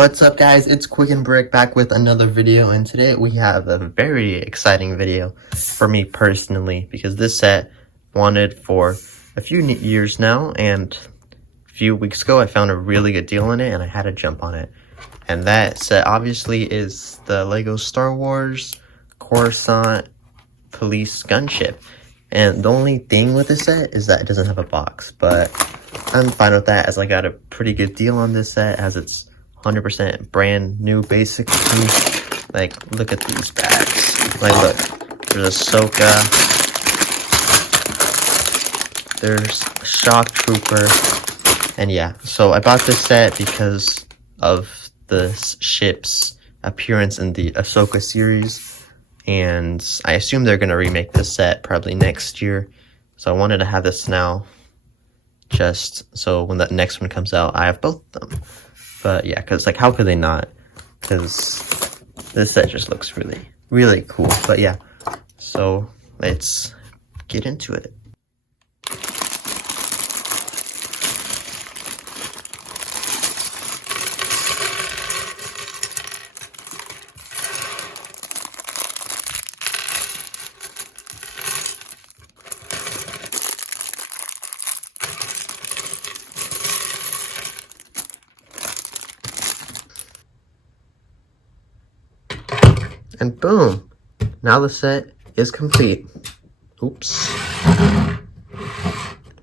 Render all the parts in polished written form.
What's up, guys? It's Quick and Brick back with another video, and today we have a very exciting video for me personally, because this set wanted for a few years now, and a few weeks ago I found a really good deal on it and I had to jump on it. And that set obviously is the Lego Star Wars Coruscant Police Gunship. And the only thing with this set is that it doesn't have a box, but I'm fine with that as I got a pretty good deal on this set as it's 100% brand new basically. Like, look at these bags. Like, look, there's Ahsoka, there's Shock Trooper, and yeah. So I bought this set because of the ship's appearance in the Ahsoka series, and I assume they're gonna remake this set probably next year. So I wanted to have this now, just so when that next one comes out, I have both of them. But yeah, because like, how could they not? Because this set just looks really, really cool. But yeah, so let's get into it. And boom, now the set is complete. Oops.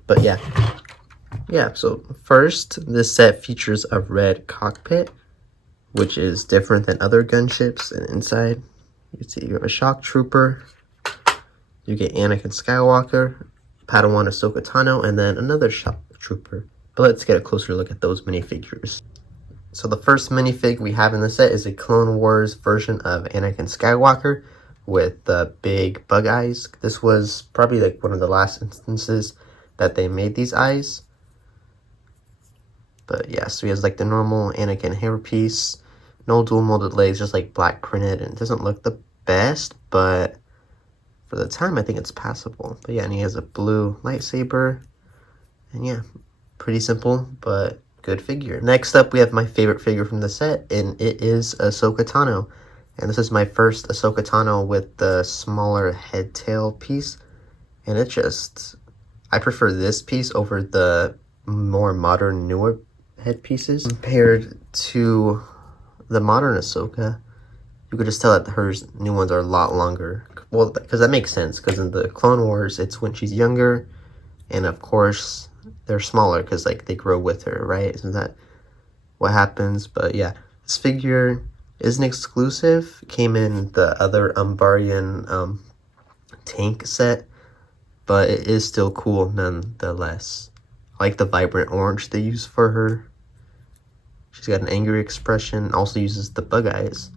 But yeah, so first, this set features a red cockpit, which is different than other gunships. And inside, you can see you have a Shock Trooper, you get Anakin Skywalker, Padawan Ahsoka Tano, and then another Shock Trooper. But let's get a closer look at those minifigures. So the first minifig we have in the set is a Clone Wars version of Anakin Skywalker with the big bug eyes. This was probably like one of the last instances that they made these eyes. But yeah, so he has like the normal Anakin hairpiece, no dual molded legs, just like black printed, and it doesn't look the best, but for the time I think it's passable. But yeah, and he has a blue lightsaber, and yeah, pretty simple, but good figure. Next up, we have my favorite figure from the set, and it is Ahsoka Tano. And this is my first Ahsoka Tano with the smaller head tail piece. And it just, I prefer this piece over the more modern, newer head pieces. Compared to the modern Ahsoka, you could just tell that her new ones are a lot longer. Well, because that makes sense, because in the Clone Wars, it's when she's younger, and of course, they're smaller because like they grow with her, right? Isn't that what happens? But yeah, this figure isn't exclusive. Came in the other Umbarian tank set, but it is still cool nonetheless. I like the vibrant orange they use for her. She's got an angry expression. Also uses the bug eyes,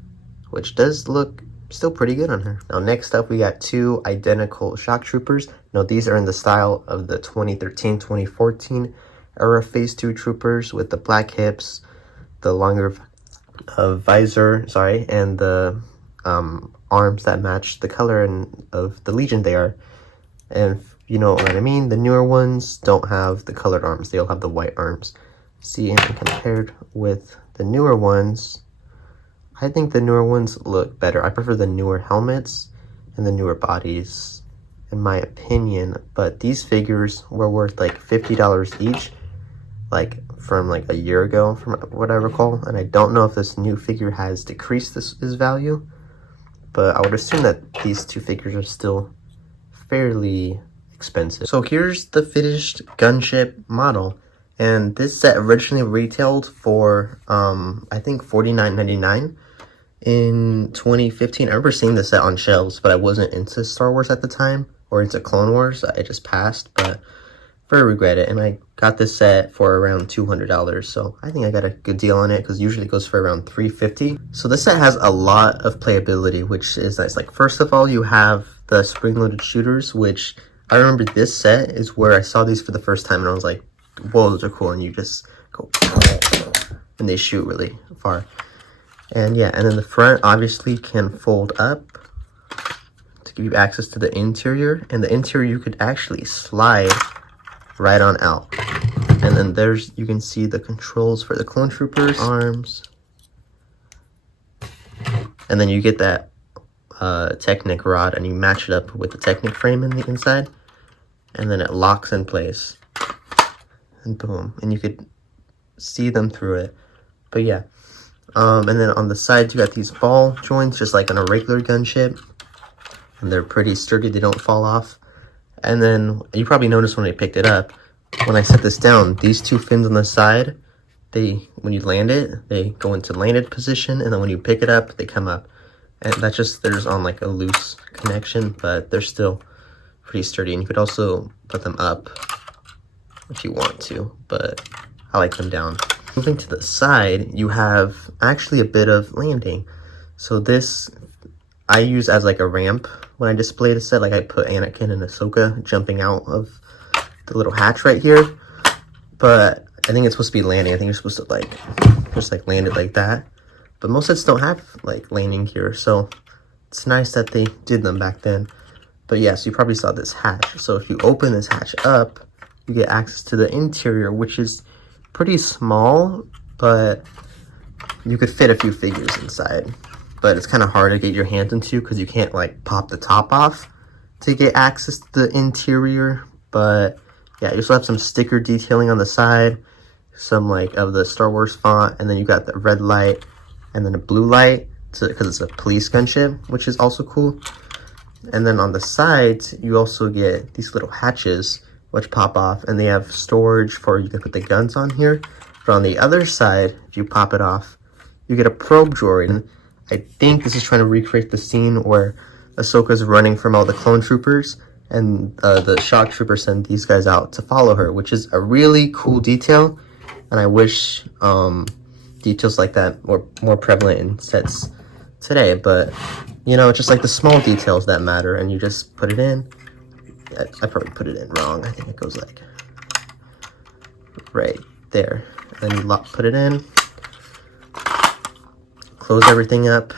which does look still pretty good on her. Now next up, we got two identical Shock Troopers. Now these are in the style of the 2013-2014 era Phase 2 Troopers with the black hips, the longer visor, and the arms that match the color of the Legion they are. And if you know what I mean, the newer ones don't have the colored arms. They'll have the white arms. See, and compared with the newer ones, I think the newer ones look better. I prefer the newer helmets and the newer bodies, in my opinion. But these figures were worth like $50 each, like from like a year ago, from what I recall. And I don't know if this new figure has decreased his value, but I would assume that these two figures are still fairly expensive. So here's the finished gunship model. And this set originally retailed for, I think $49.99. In 2015, I remember seeing this set on shelves, but I wasn't into Star Wars at the time, or into Clone Wars. I just passed, but very regret it. And I got this set for around $200, so I think I got a good deal on it, because usually it goes for around $350. So this set has a lot of playability, which is nice. Like, first of all, you have the spring-loaded shooters, which I remember this set is where I saw these for the first time, and I was like, whoa, those are cool, and you just go, and they shoot really far. And yeah, and then the front obviously can fold up to give you access to the interior. And the interior you could actually slide right on out. And then you can see the controls for the clone troopers, arms, and then you get that Technic rod and you match it up with the Technic frame in the inside, and then it locks in place, and boom, and you could see them through it. But yeah, and then on the sides you got these ball joints just like on a regular gunship, and they're pretty sturdy, they don't fall off. And then you probably noticed when I picked it up, when I set this down, these two fins on the side, when you land it, they go into landed position, and then when you pick it up, they come up. And that's just, they're just on like a loose connection, but they're still pretty sturdy. And you could also put them up if you want to, but I like them down. Moving to the side, you have actually a bit of landing. So this, I use as like a ramp when I display the set. Like I put Anakin and Ahsoka jumping out of the little hatch right here. But I think it's supposed to be landing. I think you're supposed to like, just like land it like that. But most sets don't have like landing gear, so it's nice that they did them back then. But yeah, so you probably saw this hatch. So if you open this hatch up, you get access to the interior, which is pretty small, but you could fit a few figures inside. But it's kind of hard to get your hands into because you can't like pop the top off to get access to the interior. But yeah, you still have some sticker detailing on the side, some like of the Star Wars font, and then you got the red light and then a blue light because it's a police gunship, which is also cool. And then on the sides, you also get these little hatches which pop off, and they have storage for you can put the guns on here. But on the other side, if you pop it off, you get a probe droid. I think this is trying to recreate the scene where Ahsoka's running from all the clone troopers, and the shock troopers send these guys out to follow her, which is a really cool detail. And I wish details like that were more prevalent in sets today. But you know, it's just like the small details that matter, and you just put it in. I probably put it in wrong. I think it goes like right there. And then you put it in, close everything up,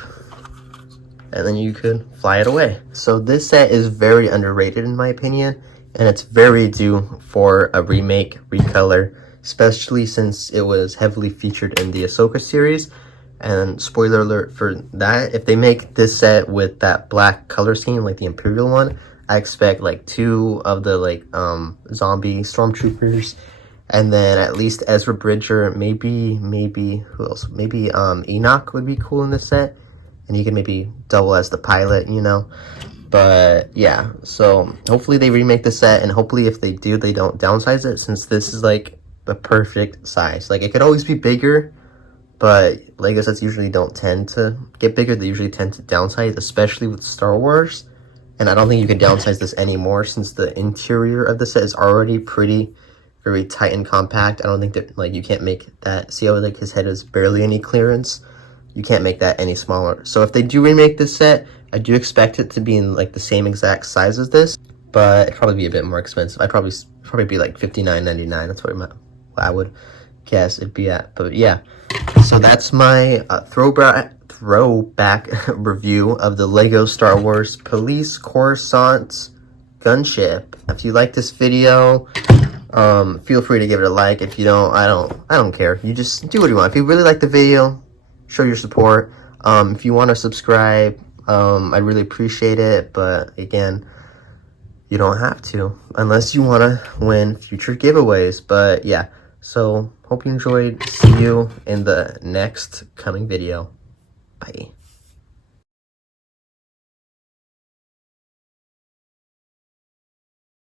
and then you could fly it away. So this set is very underrated in my opinion, and it's very due for a remake, recolor, especially since it was heavily featured in the Ahsoka series. And spoiler alert for that, if they make this set with that black color scheme like the Imperial one, I expect like 2 of the like zombie stormtroopers, and then at least Ezra Bridger, maybe who else? Maybe Enoch would be cool in this set, and you can maybe double as the pilot, you know. But yeah, so hopefully they remake the set, and hopefully if they do, they don't downsize it, since this is like the perfect size. Like it could always be bigger, but Lego sets usually don't tend to get bigger. They usually tend to downsize, especially with Star Wars. And I don't think you can downsize this anymore, since the interior of the set is already very tight and compact. I don't think that like you can't make that. See how like his head is barely any clearance? You can't make that any smaller. So if they do remake this set, I do expect it to be in like the same exact size as this, but it'd probably be a bit more expensive. I'd probably be like $59.99. That's what I would guess it'd be at. But yeah, so that's my throwback review of the Lego Star Wars Police Coruscant Gunship. If you like this video, feel free to give it a like. If you don't, I don't care. You just do what you want. If you really like the video, show your support. If you want to subscribe, I'd really appreciate it. But again, you don't have to unless you want to win future giveaways. But yeah, so hope you enjoyed. See you in the next coming video. Bye.